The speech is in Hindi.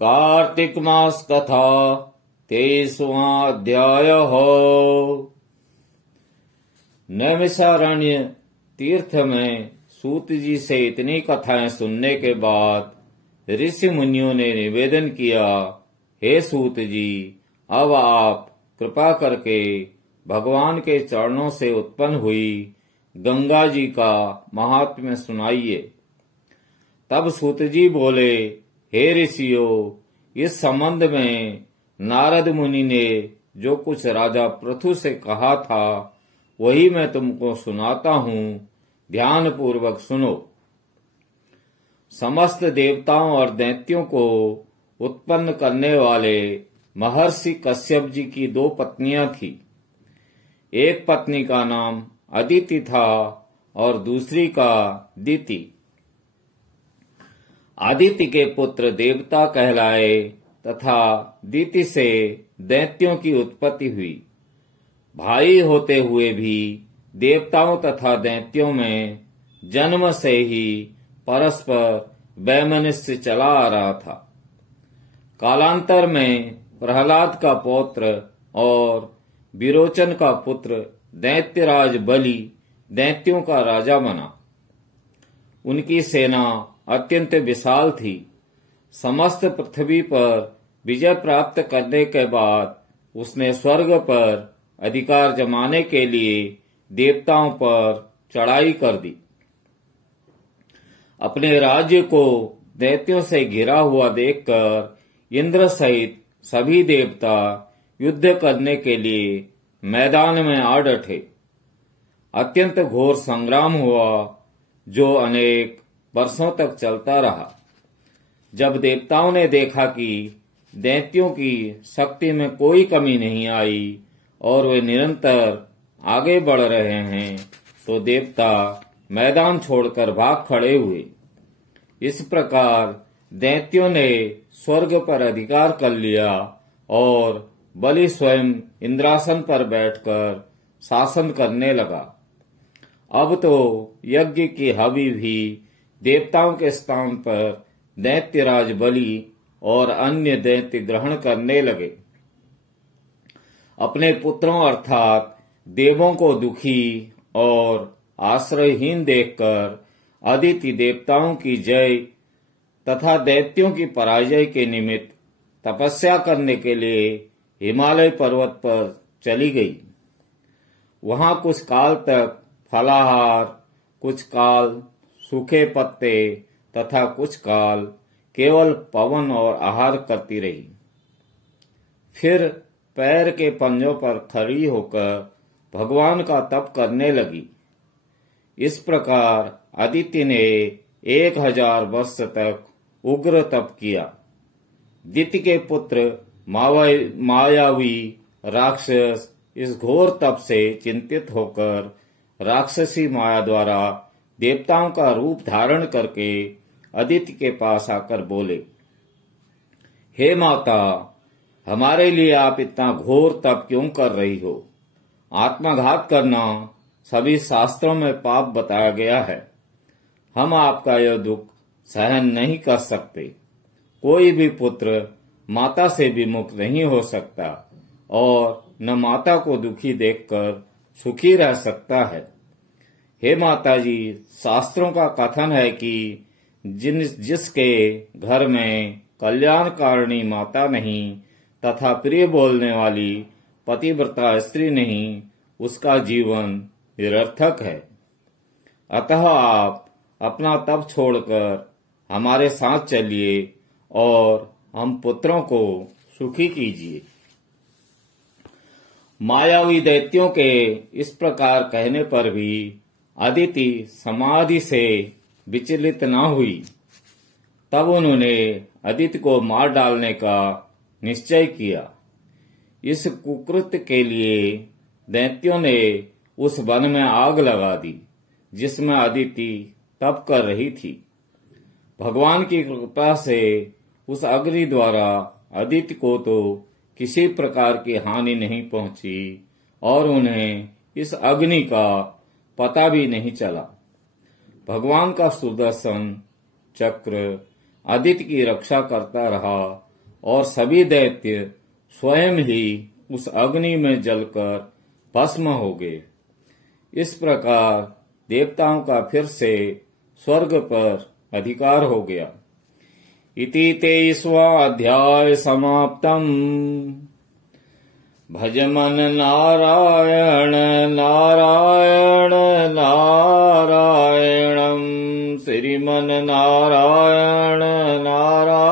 कार्तिक मास कथा 23वां अध्याय। नैमिषारण्य तीर्थ में सूत जी से इतनी कथाएं सुनने के बाद ऋषि मुनियों ने निवेदन किया, हे सूत जी, अब आप कृपा करके भगवान के चरणों से उत्पन्न हुई गंगा जी का महात्म्य सुनाइए। तब सूत जी बोले, हे ऋषियों, इस संबंध में नारद मुनि ने जो कुछ राजा पृथु से कहा था वही मैं तुमको सुनाता हूँ, ध्यान पूर्वक सुनो। समस्त देवताओं और दैत्यों को उत्पन्न करने वाले महर्षि कश्यप जी की 2 पत्नियां थी। एक पत्नी का नाम अदिति था और दूसरी का दिति। आदित्य के पुत्र देवता कहलाए तथा दिति से दैत्यों की उत्पत्ति हुई। भाई होते हुए भी देवताओं तथा दैत्यों में जन्म से ही परस्पर वैमनस्य चला आ रहा था। कालांतर में प्रहलाद का पौत्र और विरोचन का पुत्र दैत्यराज बलि दैत्यों का राजा बना। उनकी सेना अत्यंत विशाल थी। समस्त पृथ्वी पर विजय प्राप्त करने के बाद उसने स्वर्ग पर अधिकार जमाने के लिए देवताओं पर चढ़ाई कर दी। अपने राज्य को दैत्यों से घिरा हुआ देखकर इंद्र सहित सभी देवता युद्ध करने के लिए मैदान में आ डटे। अत्यंत घोर संग्राम हुआ जो अनेक वर्षों तक चलता रहा। जब देवताओं ने देखा कि दैत्यों की शक्ति में कोई कमी नहीं आई और वे निरंतर आगे बढ़ रहे हैं, तो देवता मैदान छोड़कर भाग खड़े हुए। इस प्रकार दैत्यों ने स्वर्ग पर अधिकार कर लिया और बलि स्वयं इंद्रासन पर बैठकर शासन करने लगा। अब तो यज्ञ की हवि भी देवताओं के स्थान पर दैत्यराज बलि और अन्य दैत्य ग्रहण करने लगे। अपने पुत्रों अर्थात देवों को दुखी और आश्रयहीन देखकर अदिति देवताओं की जय तथा दैत्यों की पराजय के निमित्त तपस्या करने के लिए हिमालय पर्वत पर चली गई। वहां कुछ काल तक फलाहार, कुछ काल सूखे पत्ते तथा कुछ काल केवल पवन और आहार करती रही। फिर पैर के पंजों पर खड़ी होकर भगवान का तप करने लगी। इस प्रकार अदिति ने 1000 वर्ष तक उग्र तप किया। दिति के पुत्र मायावी राक्षस इस घोर तप से चिंतित होकर राक्षसी माया द्वारा देवताओं का रूप धारण करके अदिति के पास आकर बोले, हे माता, हमारे लिए आप इतना घोर तप क्यों कर रही हो? आत्मघात करना सभी शास्त्रों में पाप बताया गया है। हम आपका यह दुख सहन नहीं कर सकते। कोई भी पुत्र माता से विमुख नहीं हो सकता और न माता को दुखी देखकर सुखी रह सकता है। हे माता जी, शास्त्रों का कथन है कि जिसके घर में कल्याणकारिणी माता नहीं तथा प्रिय बोलने वाली पतिव्रता स्त्री नहीं, उसका जीवन निरर्थक है। अतः आप अपना तप छोड़कर हमारे साथ चलिए और हम पुत्रों को सुखी कीजिए। मायावी दैत्यों के इस प्रकार कहने पर भी अदिति समाधि से विचलित न हुई। तब उन्होंने अदिति को मार डालने का निश्चय किया। इस कुकृत्य के लिए दैत्यों ने उस वन में आग लगा दी जिसमें अदिति तप कर रही थी। भगवान की कृपा से उस अग्नि द्वारा अदिति को तो किसी प्रकार की हानि नहीं पहुंची और उन्हें इस अग्नि का पता भी नहीं चला। भगवान का सुदर्शन चक्र आदित्य की रक्षा करता रहा और सभी दैत्य स्वयं ही उस अग्नि में जलकर भस्म हो गए। इस प्रकार देवताओं का फिर से स्वर्ग पर अधिकार हो गया। इति 23वां अध्याय समाप्तम्। भज मन नारायण नारायण नारायणम्, श्रीमन नारायण नारायण